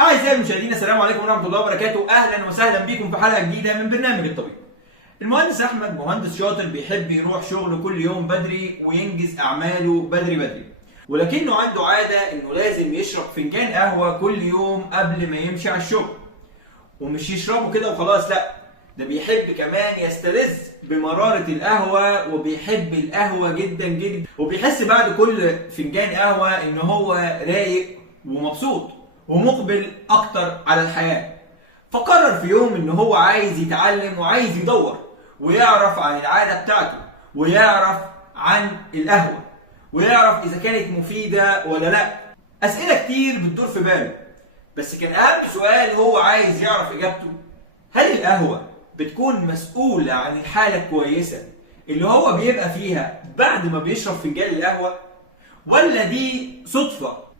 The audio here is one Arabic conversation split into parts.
أعزائي المشاهدين، السلام عليكم ورحمة الله وبركاته. أهلا وسهلا بكم في حلقة جديدة من برنامج الطبيب. المهندس أحمد مهندس شاطر بيحب يروح شغله كل يوم بدري وينجز أعماله بدري، ولكنه عنده عادة إنه لازم يشرب فنجان قهوة كل يوم قبل ما يمشي على الشغل. ومش يشربه كده وخلاص، لأ، ده بيحب كمان يستلذ بمرارة القهوة، وبيحب القهوة جدا جدا، وبيحس بعد كل فنجان قهوة إن هو رايق ومبسوط ومقبل أكتر على الحياة. فقرر في يوم إن هو عايز يتعلم وعايز يدور ويعرف عن العادة بتاعته، ويعرف عن القهوة، ويعرف إذا كانت مفيدة ولا لأ. أسئلة كتير بتدور في باله، بس كان أهم سؤال هو عايز يعرف إجابته: هل القهوة بتكون مسؤولة عن الحالة الكويسة اللي هو بيبقى فيها بعد ما بيشرب فنجان القهوة، ولا دي صدفة؟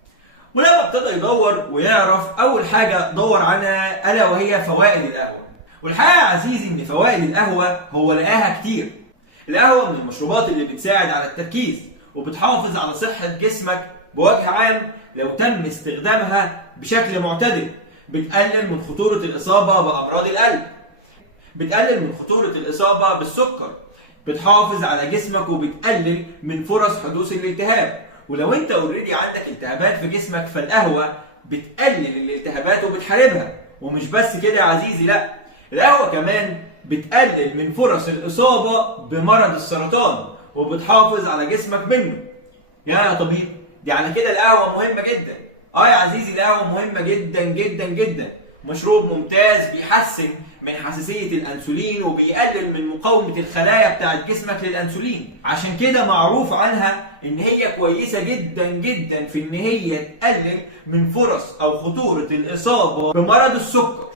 ولما ابتدى يدور ويعرف، أول حاجة دور عنها ألا وهي فوائد القهوة. والحقيقة يا عزيزي إن فوائد القهوة هو لقاها كتير. القهوة من المشروبات اللي بتساعد على التركيز وبتحافظ على صحة جسمك بوجه عام لو تم استخدامها بشكل معتدل. بتقلل من خطورة الإصابة بأمراض القلب، بتقلل من خطورة الإصابة بالسكر، بتحافظ على جسمك وبتقلل من فرص حدوث الالتهاب. ولو انت اوريدي عندك التهابات في جسمك، فالقهوة بتقلل الالتهابات وبتحاربها. ومش بس كده يا عزيزي، لا، القهوة كمان بتقلل من فرص الإصابة بمرض السرطان وبتحافظ على جسمك منه. يا طبيب، دي على كده القهوة مهمة جدا. يا عزيزي، القهوة مهمة جدا جدا جدا. مشروب ممتاز بيحسن من حساسية الأنسولين وبيقلل من مقاومة الخلايا بتاعت جسمك للأنسولين. عشان كده معروف عنها إن هي كويسة جدا جدا في إن هي تقلل من فرص أو خطورة الإصابة بمرض السكر.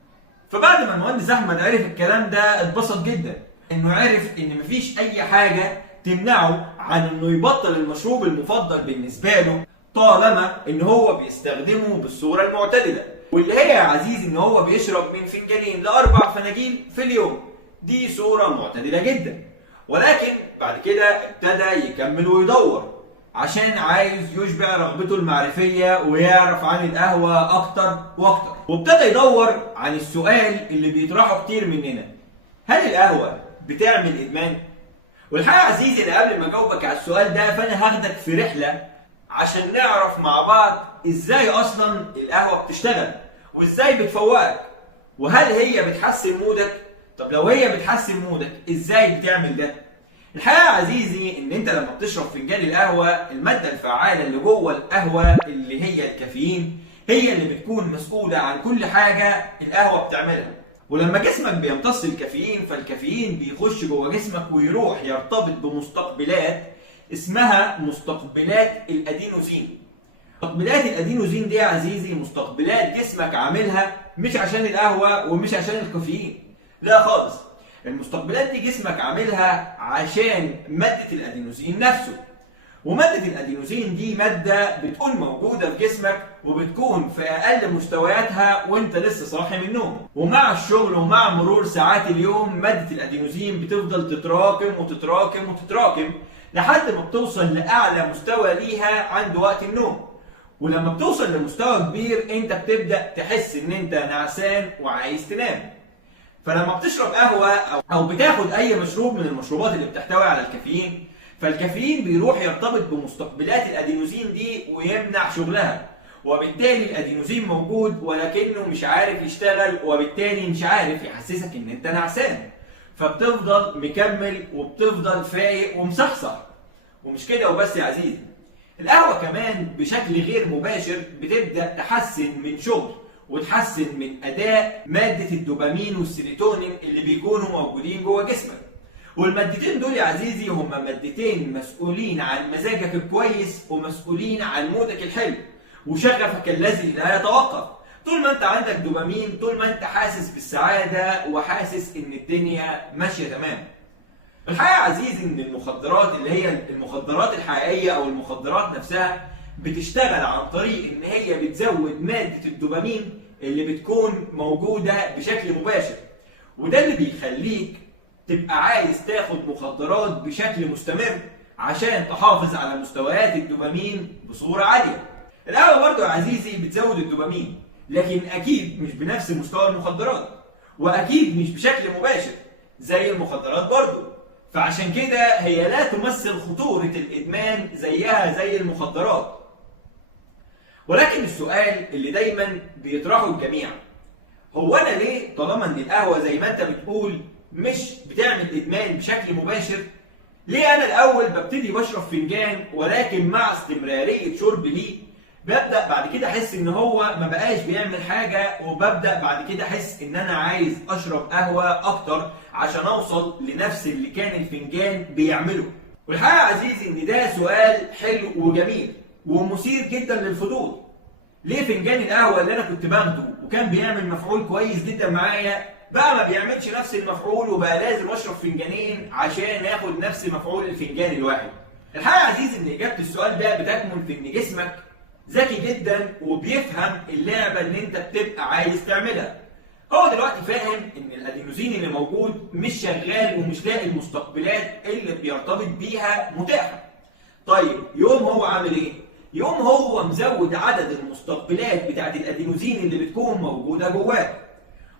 فبعد ما المهندس أحمد عرف الكلام ده اتبسط جدا، إنه عرف إن مفيش أي حاجة تمنعه عن إنه يبطل المشروب المفضل بالنسبة له، طالما إن هو بيستخدمه بالصورة المعتدلة، واللي هي يا عزيزي إن هو بيشرب من فنجانين ل4 فناجيل في اليوم. دي صورة معتدلة جدا. ولكن بعد كده ابتدى يكمل ويدور عشان عايز يشبع رغبته المعرفية ويعرف عن القهوة أكتر وأكتر. وابتدى يدور عن السؤال اللي بيطرحه كتير مننا: هل القهوة بتعمل إدمان؟ والحقيقة يا عزيزي، أنا قبل ما أجاوبك على السؤال ده فأنا هاخدك في رحلة عشان نعرف مع بعض إزاي أصلا القهوة بتشتغل، وإزاي بتفوقك، وهل هي بتحسن مودك؟ طب لو هي بتحسن مودك، إزاي بتعمل ده؟ الحقيقة يا عزيزي إن أنت لما بتشرب فنجان القهوة، المادة الفعالة اللي جوه القهوة اللي هي الكافيين هي اللي بتكون مسؤولة عن كل حاجة القهوة بتعملها. ولما جسمك بيمتص الكافيين، فالكافيين بيخش جوه جسمك ويروح يرتبط بمستقبلات اسمها مستقبلات الأدينوزين. مستقبلات الأدينوزين دي يا عزيزي مستقبلات جسمك عاملها مش عشان القهوة ومش عشان الكافيين، لا خالص. المستقبلات دي جسمك عاملها عشان مادة الأدينوزين نفسه. ومادة الأدينوزين دي مادة بتكون موجودة في جسمك وبتكون في أقل مستوياتها وانت لسه صاحي من النوم. ومع الشغل ومع مرور ساعات اليوم، مادة الأدينوزين بتفضل تتراكم وتتراكم وتتراكم لحد ما بتوصل لأعلى مستوى ليها عند وقت النوم. ولما بتوصل لمستوى كبير، انت بتبدأ تحس ان انت نعسان وعايز تنام. فلما بتشرب قهوة أو بتاخد أي مشروب من المشروبات اللي بتحتوي على الكافيين، فالكافيين بيروح يرتبط بمستقبلات الأدينوزين دي ويمنع شغلها، وبالتالي الأدينوزين موجود ولكنه مش عارف يشتغل، وبالتالي مش عارف يحسسك إن أنت نعسان. فبتفضل مكمل وبتفضل فايق ومصحصح. ومش كده وبس يا عزيزي، القهوة كمان بشكل غير مباشر بتبدأ تحسن من شغل وتحسن من أداء مادة الدوبامين والسيروتونين اللي بيكونوا موجودين جوه جسمك. والمادتين دول يا عزيزي هم مادتين مسؤولين عن مزاجك الكويس ومسؤولين عن مودك الحلو وشغفك الذي لا يتوقف. طول ما انت عندك دوبامين، طول ما انت حاسس بالسعادة وحاسس ان الدنيا ماشية تمام. الحقيقة يا عزيزي ان المخدرات اللي هي المخدرات الحقيقية او المخدرات نفسها بتشتغل عن طريق ان هي بتزود مادة الدوبامين اللي بتكون موجودة بشكل مباشر. وده اللي بيخليك تبقى عايز تاخد مخدرات بشكل مستمر عشان تحافظ على مستويات الدوبامين بصورة عالية. القهوة برضو يا عزيزي بتزود الدوبامين، لكن اكيد مش بنفس مستوى المخدرات، واكيد مش بشكل مباشر زي المخدرات برضه. فعشان كده هي لا تمثل خطورة الادمان زيها زي المخدرات. ولكن السؤال اللي دايما بيطرحه الجميع، هو انا ليه طالما ان القهوة زي ما انت بتقول مش بتعمل ادمان بشكل مباشر، ليه انا الاول ببتدي بشرب فنجان ولكن مع استمرارية شرب ليه ببدأ بعد كده احس ان هو ما بقاش بيعمل حاجة، وببدأ بعد كده احس ان انا عايز اشرب قهوة اكتر عشان اوصل لنفس اللي كان الفنجان بيعمله. والحقيقة يا عزيزي ان ده سؤال حلو وجميل ومثير جدا للفضول. ليه فنجان القهوة اللي انا كنت باخده وكان بيعمل مفعول كويس جدا معايا بقى ما بيعملش نفس المفعول، وبقى لازم اشرب فنجانين عشان اخد نفس مفعول الفنجان الواحد؟ الحقيقة يا عزيزي ان اجابة السؤال ده بتكمن في ان جسمك ذكي جدا وبيفهم اللعبة اللي انت بتبقى عايز تعملها. هو دلوقتي فاهم ان الادينوزين اللي موجود مش شغال ومش لاقي المستقبلات اللي بيرتبط بيها متاحة. طيب يوم هو عامل ايه؟ يوم هو مزود عدد المستقبلات بتاعت الادينوزين اللي بتكون موجودة جواه.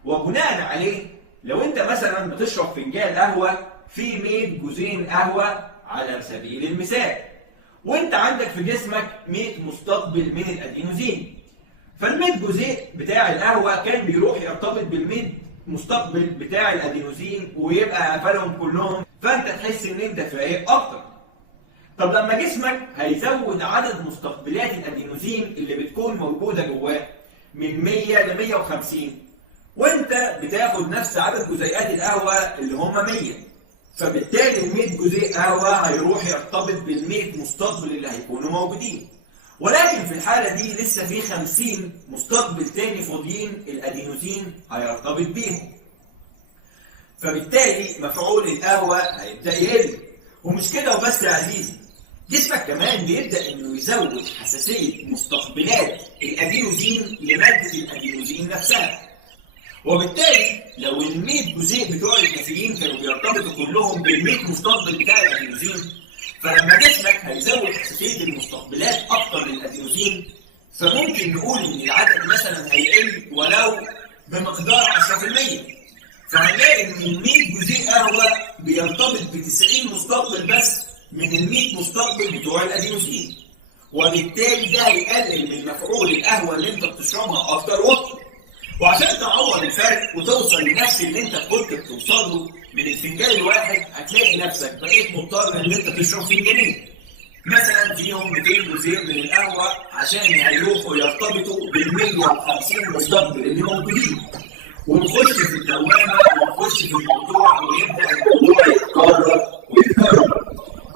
وبناء عليه لو انت مثلا بتشرب فنجان قهوة في 100 جوزين قهوة على سبيل المثال، وانت عندك في جسمك 100 مستقبل من الادينوزين، فال100 جزيء بتاع القهوه كان بيروح يرتبط بال100 مستقبل بتاع الادينوزين ويبقى قفلهم كلهم، فانت تحس ان انت فايق اكتر. طب لما جسمك هيزود عدد مستقبلات الادينوزين اللي بتكون موجوده جواه من 100 ل 150، وانت بتاخد نفس عدد جزيئات القهوه اللي هم 100، فبالتالي ال100 جزيء قهوه هيروح يرتبط بال100 مستقبل اللي هيكونوا موجودين. ولكن في الحاله دي لسه في 50 مستقبل تاني فاضيين الادينوزين هيرتبط بيهم، فبالتالي مفعول القهوه هيبدا يقل. ومش كده وبس يا عزيزي، جسمك كمان بيبدا انه يزود حساسيه مستقبلات الادينوزين لماده الادينوزين نفسها. وبالتالي لو ال100 جزيء بتوع الكافيين كانوا بيرتبطوا كلهم بال100 مستقبل بتاع الادينوزين، فلما جسمك هيزود حساسيه المستقبلات اكتر للادينوزين، فممكن نقول ان العدد مثلا هيقل ولو بمقدار 10%. فهنلاقي ان ال100 جزيء قهوه بيرتبط ب90 مستقبل بس من ال100 مستقبل بتوع الادينوزين، وبالتالي ده هيقلل من مفعول القهوه اللي انت بتشربها اكتر واكتر. وعشان تعوض الفرق وتوصل لنفس اللي انت كنت بتوصل له من الفنجان الواحد، هتلاقي نفسك بقيت مضطر ان انت تشرب فنجانين مثلا فيهم 200 جزيء من القهوه عشان هيروحوا يرتبطوا بال150 مستقبل اللي موجودين، ونخش في الدوامه ونخش في الموضوع ويبدا الموضوع يتكرر ويتكرر.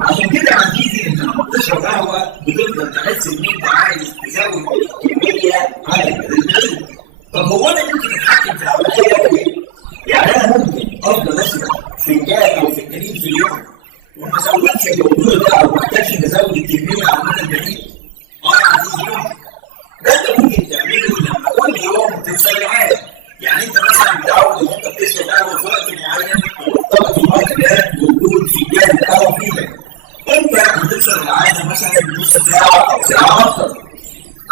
عشان كده يا عزيزي انت لما بتشرب قهوه بتفضل تحس ان انت عايز تزود الكميه على المدى. طب هو انا ممكن اتحكم في العمليه دي؟ يعني انا ممكن افضل اشرب فنجان او فنجانين في اليوم وما ازودش الموضوع ده او ما احتاجش ازود الكميه على المدى البعيد؟ يا عزيزي ممكن. ده انت ممكن تعمله لما كل يوم تكسر العاده. يعني انت مثلا متعود ان انت بتشرب قهوه في وقت معين ومرتبط في الوقت ده بوجود فنجان القهوه في ايدك. انت بتكسر العاده مثلا بنص ساعه او ساعه اكتر،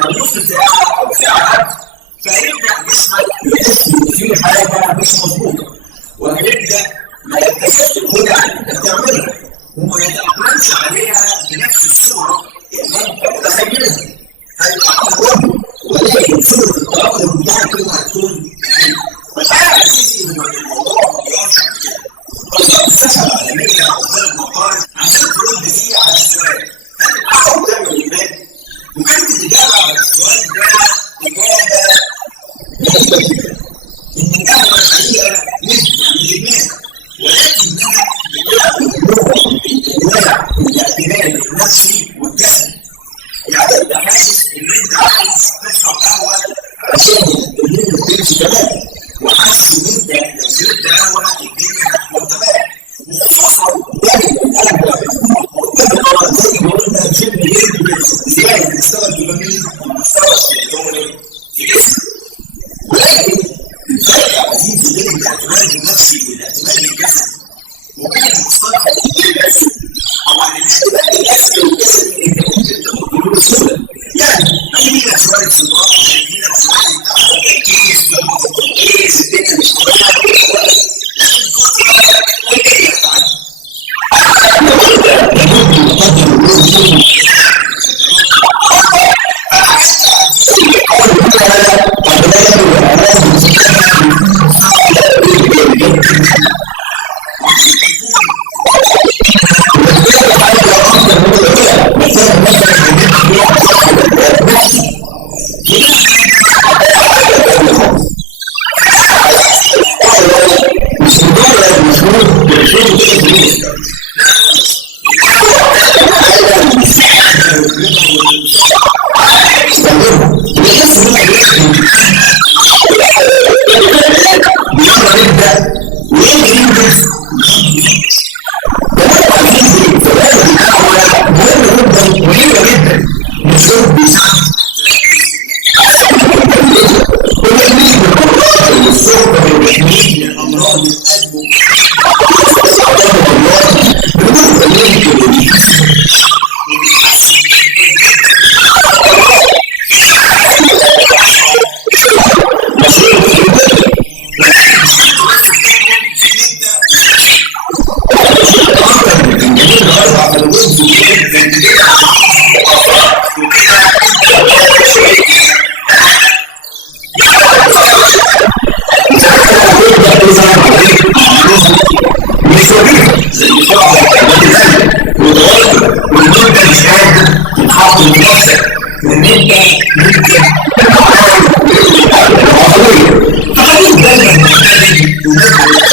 او نص ساعه او ساعه اكتر، فهيبدا جسمك يحس ان في حاجه مش مظبوطه، وهيبدا ما يتكسرش الخدع اللي انت بتعملها وما يتاقلمش عليها بنفس الصوره اللي انت متخيلها. هيتاقلم برضه، ولكن صوره التاقلم بتاعته هتكون فالحقيقه يا سيدي ان الموضوع ما بيقفش على كده. وزاره الصحه العالميه وزاره المقارن عشان ترد فيه على السؤال هل القهوه بتعمل ايمان؟ وكانت الاجابه على السؤال ده اجابه ان القهوه الحقيقه مش من الادمان، ولكنها بتعمل نوع من انواع الاعتماد النفسي والجسدي. يعني انت حاسس ان انت عايز تشرب قهوه عشان الدنيا تمشي تمام، وحاسس ان انت لو شربت قهوه الدنيا هتكون تمام، وخصوصا دايما القهوه بتكون مرتبطه زي ما قلنا بشكل غير زياده مستوى الدوبامين ومستوى السيروتونين في جسمك. ولكن الفرق يا عزيزي بين الاعتماد النفسي والاعتماد الجسدي وبين المصطلح الجسدي، طبعا الاعتماد النفسي والجسدي انت ممكن تاخده بسهوله، يعني هيجي لك شويه صداع، هيجي لك شويه تعب، نفسك وان انت ممكن تبقى فخليك دايما مجتهد